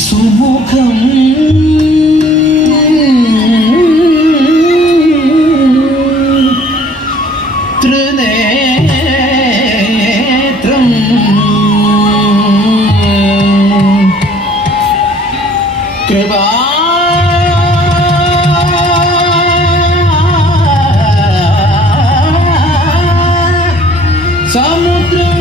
സുമുഖം ത്രിനേത്രം കൃപാ സമുദ്രം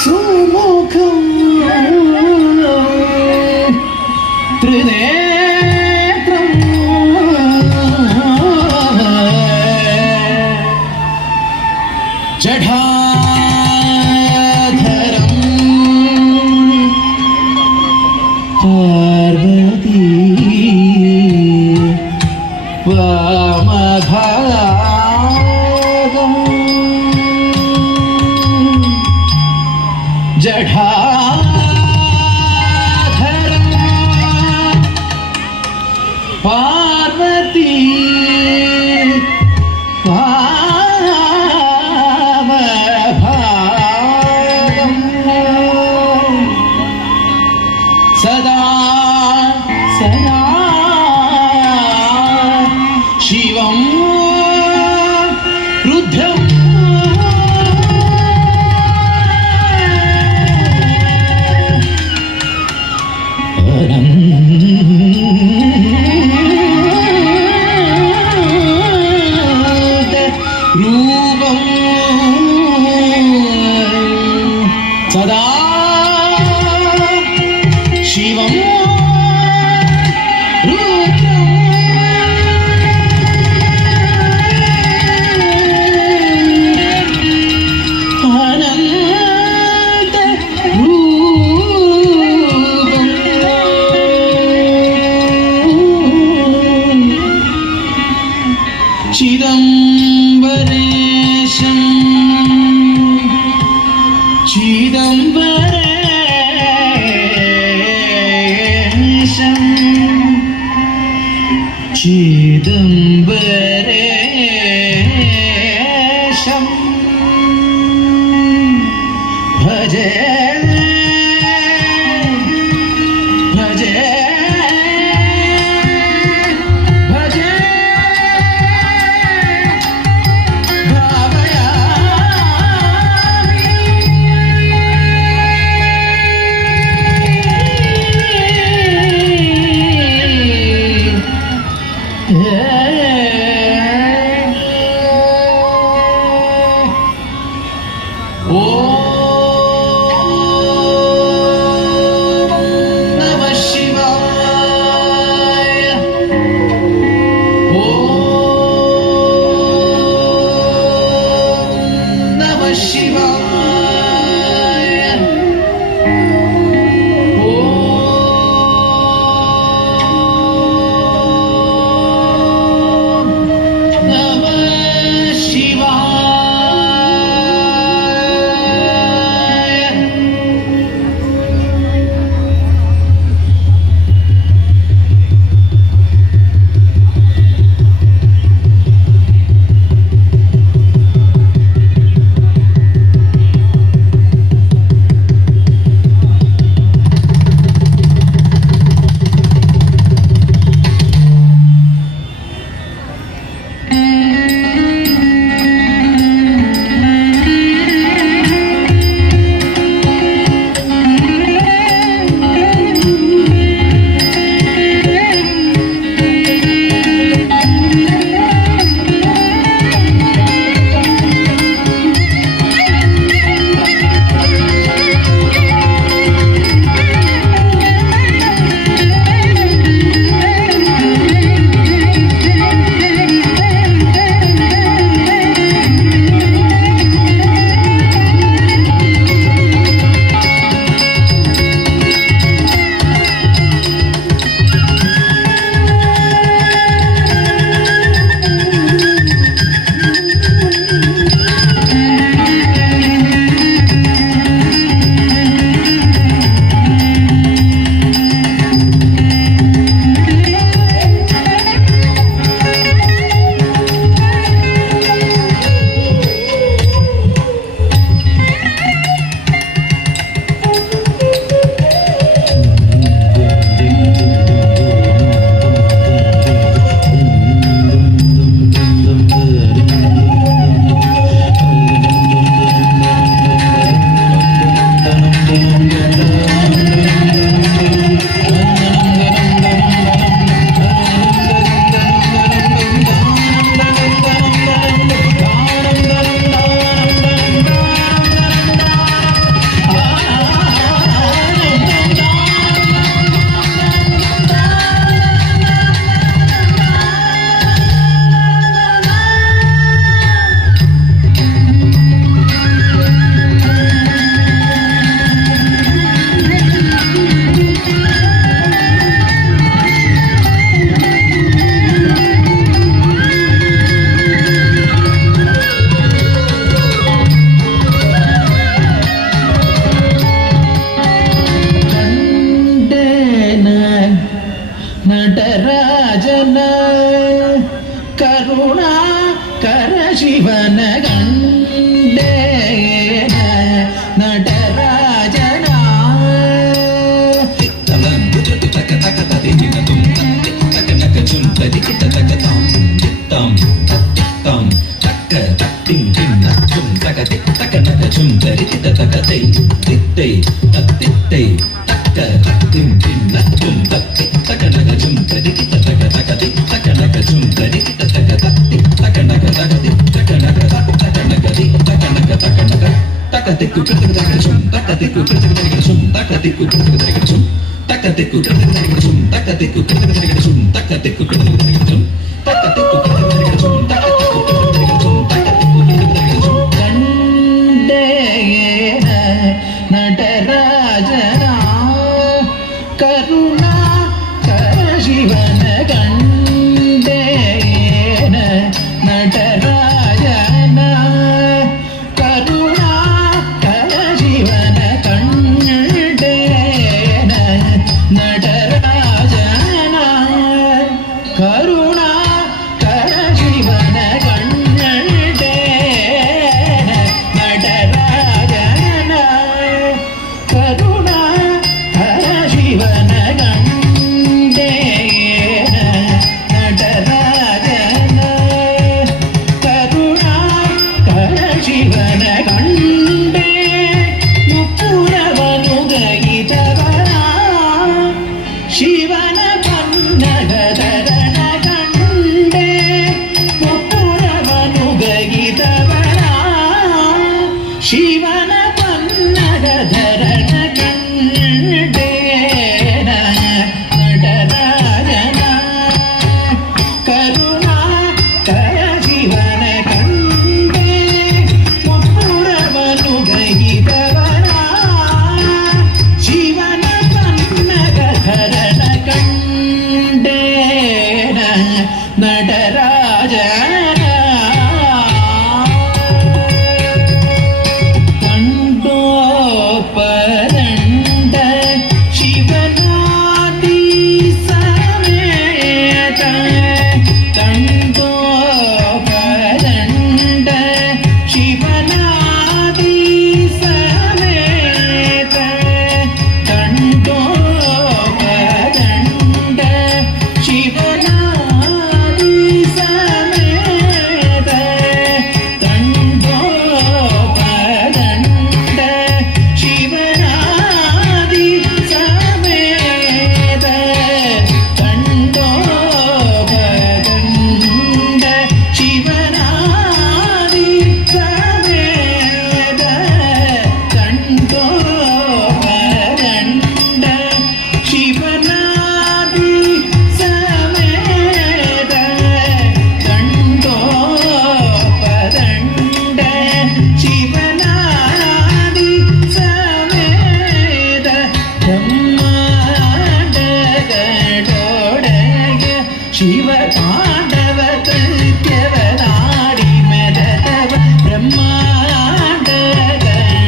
സുമുഖം ത്രിനേത്രം ജടാധരം പാർവതി വാമഭാഗം ജടാധരം പാർവതി വാമഭാഗം സദാ സദാ ശിവം രുദ്രം രൂപം സദാ ശിവം രുദ്രം അനന്ത രൂപം ചിദംബരേശം ചിദംബരേശം ചിദംബരേശം ഭജേ ഭജേ ഭജേ നടരാജന കരുണാ കര ശിവന കണ്ടേന നടരാജന തിത്തലം കുചതു തക തക തതികിതതും തക തക ചും തതികിത തക താം തിത്തം തത്തിത്തം തക തത്തിം തിം നച്ചും തക തിത്തക തക ചും തതികിത തക തൈ തിത്തൈ തത്തിത്തൈ തക തത്തിം തിം നച്ചും തത്തിത്തക തക ചും തതികിത തക തക തിത്തക തക ചും തതികിത തക തത്തി തക തക തക തിത്തക തക തക തക തിത്തക തക തക തക തക തിക്കു തക തക ചും തക തിക്കു തക തക ചും തക തിക്കു തക തക ചും തക തിക്കു തക തക ചും തക തിക്കു തക തക ചും തക തിക്കു തക തക ചും തക തിക്കു തക തക ചും തക തിക്കു തക തക ചും തക തിക്കു തക തക ചും കണ്ടേന നടരാജന കരുണാ കര ശിവന കണ്ടേന നടരാജന കരുണാ കര ശിവന കണ്ടേന നടരാജന കരുണാ കര ശിവന കണ്ടേന നടരാജന കരുണാ കര ശിവന കണ്ടേന നടരാജന കരുണാ കര ശിവന കണ്ടേ മുപ്പുരവനുദയിതവന ಶಿವನ ಪನ್ನಗಧರನ ಕಂಡೆ ಮುಪ್ಪುರವನು ಗಗಿದವನ ಶಿವನ ಪನ್ನಗಧರನ ಕಂಡೇನ ನಡೆರಾಜನ ಕರುಣಾ ಕರ ಶಿವನ ಕಂಡೆ ಮುಪ್ಪುರವನು ಗಗಿದವನ ಶಿವನ ಪನ್ನಗಧರನ ಕಂಡೇನ നടരാജന കണ്ടോ പരണ്ട ശിവനാദി സമേത കണ്ടോ പരണ്ട ശിവനാദി സമേത കണ്ടോ പരണ്ട ಶಿವನಾದಿ ಸಮೇತ ಕಂಡೋ ಪರಂಡ ಶಿವನಾದಿ ಸಮೇತ ಕಂಡೋ ಪರಂಡ ಶಿವನಾದಿ ಸಮೇತ ಕಂಡೋ ಪರಂಡ ಶಿವನಾದಿ ಸಮೇತ ಕಂಡೋ ಪರಂಡ ಶಿವನಾದಿ ಸಮೇತ ಬ್ರಹ್ಮಾಂಡಗಳೊಳಗೆ ಶಿವ ತಾಂಡವ ಕೃತ್ಯವನಾಡಿ ಮೆರೆದವ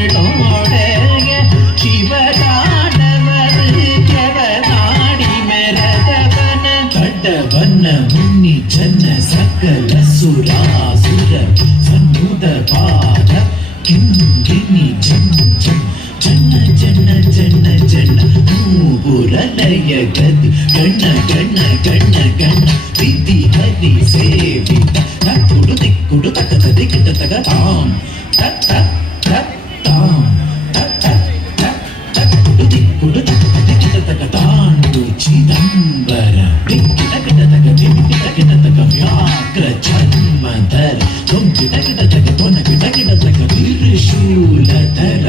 ಬ್ರಹ್ಮಾಂಡಗಳೊಳಗೆ ಶಿವ ತಾಂಡವ ಕೃತ್ಯವನಾಡಿ ಮೆರೆದವನ ಕಡ್ಡವನ್ನ ಮುನಿ ಜನ ಸಕಲ ಸುರಾಸುರ ಸನ್ನುದ ಪಾದ ಕಿಂಗಿನಿ ಜನ್ ಜನ್ ಜನ ಜನ ಜನ ಜನ ಮೂಬುರಲಯ ಗದಿ ಗಣ್ಣ ಗಣ್ಣ ಗಣ್ಣ ಗಣ್ಣ ವಿಧಿ ಹರಿ ಸೇವಿತ ನಕ್ಕುಡು ದಿಕ್ಕುಡು ತಕ ತದಿ ಕಿಟ ತಗ ತಾಂ ತಕ್ ತಕ್ ತಕ್ ತಾಂ ತಕ್ ತಕ್ ತಕ್ ತಕ್ಕುಡು ದಿಕ್ಕುಡು ತಕ ತದಿ ಕಿಟ ತಗ ತಾಂಡು ಚಿದಂಬರ ದಿಕ್ಕಿಟ ಕಿಟ ತಗ ದಿಕ್ಕಿಟ ಕಿಟ ತಗ ವ್ಯಾಘ್ರ ಜನ್ಮಧರ ತುಂ ಕಿಟ ಕಿಟ ತಗ ತೊನ ಕಿಟ ಕಿಟ ತಗ ತ್ರಿಶೂಲಧರ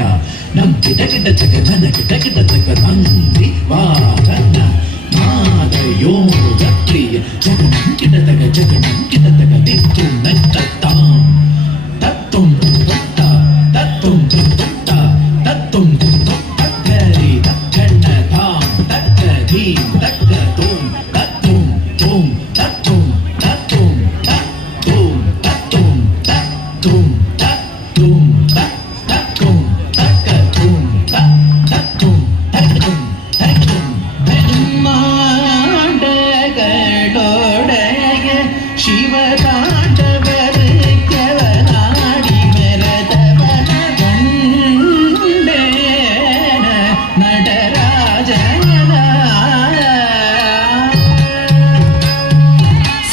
ನಂ ಕಿಟ ಕಿಟ ತಗ ಧನ ಕಿಟ ಕಿಟ ತಗ ನಂದಿ ವಾಹನ ನಾದ ಯೋಗ ಪ್ರಿಯ ಜಗ ಕಿಟ ತಗ ಜಗ ಶಿವತಾಂಡವರುತ್ಯವನಾಡಿ ಮೆರೆದವನ ಕಂಡೇನ നടരാജന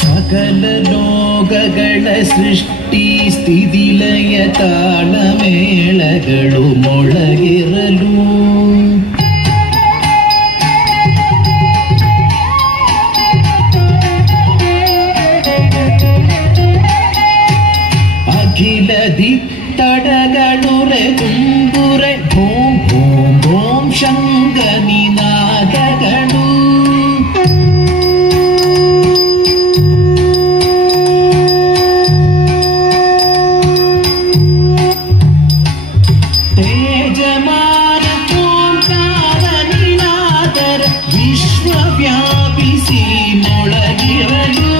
സകല ലോകಗಳ സൃഷ്ടി സ്ഥിതിലയ താളമേളಗಳು ಮೊಳಗಿರಲು ಅಖಿಲ ದಿತ್ತಡಗಳುರೆ ತುಂಬುರೆ ಭೂಂ ಭೂಂ ಭೂಂ ಶಂಗ ನಿನಾದಗಳು ತೇಜಮಾನ ಓಂಕಾರ ನಿನಾದರ ವಿಶ್ವವ್ಯಾಪಿಸಿ ಮೊಳಗಿರಲು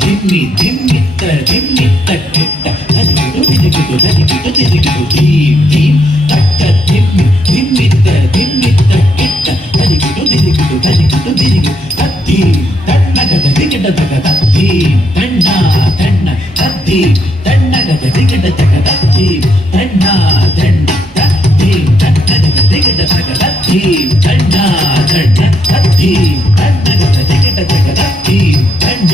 ಧಿಮ್ಮಿ ಧಿಮ್ಮಿತ್ತ ಧಿಮ್ಮಿತ್ತ ಕಿಟ್ಟ ಧರಿಗಿಡು ಧಿರಿಗಿಡು ಧರಿಗಿಡು ಧಿರಿಗಿಡು ಧೀಮ್ ಧೀಮ್ ತಕ್ಕ ಧಿಮ್ಮಿ ಧಿಮ್ಮಿತ್ತ ಧಿಮ್ಮಿತ್ತ ಕಿಟ್ಟ ಧರಿಗಿಡು ಧಿರಿಗಿಡು ಧರಿಗಿಡು ಧಿರಿಗಿಡು ತದ್ಧೀಮ್ ತಣ್ಣಗದ ಧಿಗಿಡ ತಗದ ಧೀಮ್ ತಣ್ಣ ತಣ್ಣ ತದ್ಧೀಮ್ ತಣ್ಣಗದ ಧಿಗಿಡ ತಗದ ಧೀಮ್ ತಣ್ಣ ತಣ್ಣ ತದ್ಧೀಮ್ ತಣ್ಣಗದ ಧಿಗಿಡ ತಗದ ಧೀಮ್ ತಣ್ಣ ತಣ್ಣ ತದ್ಧೀಮ್ ತಣ್ಣಗದ ಧಿಗಿಡ ತಗದ ಧೀಮ್ ತಣ್ಣ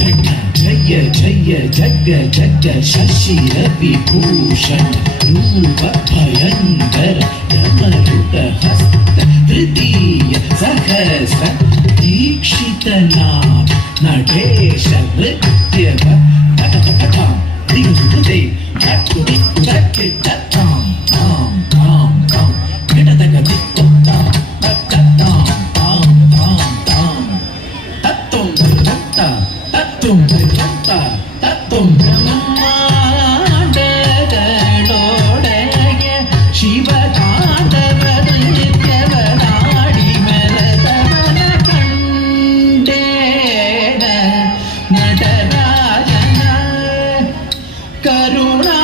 ತಣ್ಣ ಜಯ ಜಯ ಜಗ್ಗ ಜಗ್ಗ ಶಶಿ ರವಿ ಭೂಷಣ ರೂಪ ಭಯಂಕರ ಯಮರುಟ ಹಸ್ತ ತೃತೀಯ ಸಹಸ್ರ ದೀಕ್ಷಿತ ನಾಮ ನಟೇಶ ನೃತ್ಯವ ತಟತಟಾಂ ದಿಗುದೇ ತಕ್ಕುದಿ ತಕ್ಕಿಟ ತಾಂ ತಾಂ ತಾಂ ತಾಂ ಗಿಡದಗ ದಿತ್ತೊತ್ತಾಂ ತಕ್ಕತ್ತಾಂ ತಾಂ ತಾಂ ತಾಂ ತತ್ತೊಂ ತತ್ತ ತತ್ತೊಂ ತತ್ತ ತತ್ತೊಂ ಬ್ರಹ್ಮಾಂಡಗಳೊಡೆಗೆ ಶಿವತಾಂಡವರ ನಿತ್ಯವನಾಡಿ ಮೆರೆದವನ ಕಂಡೇನ ನಟರಾಜನ ಕರುಣಾ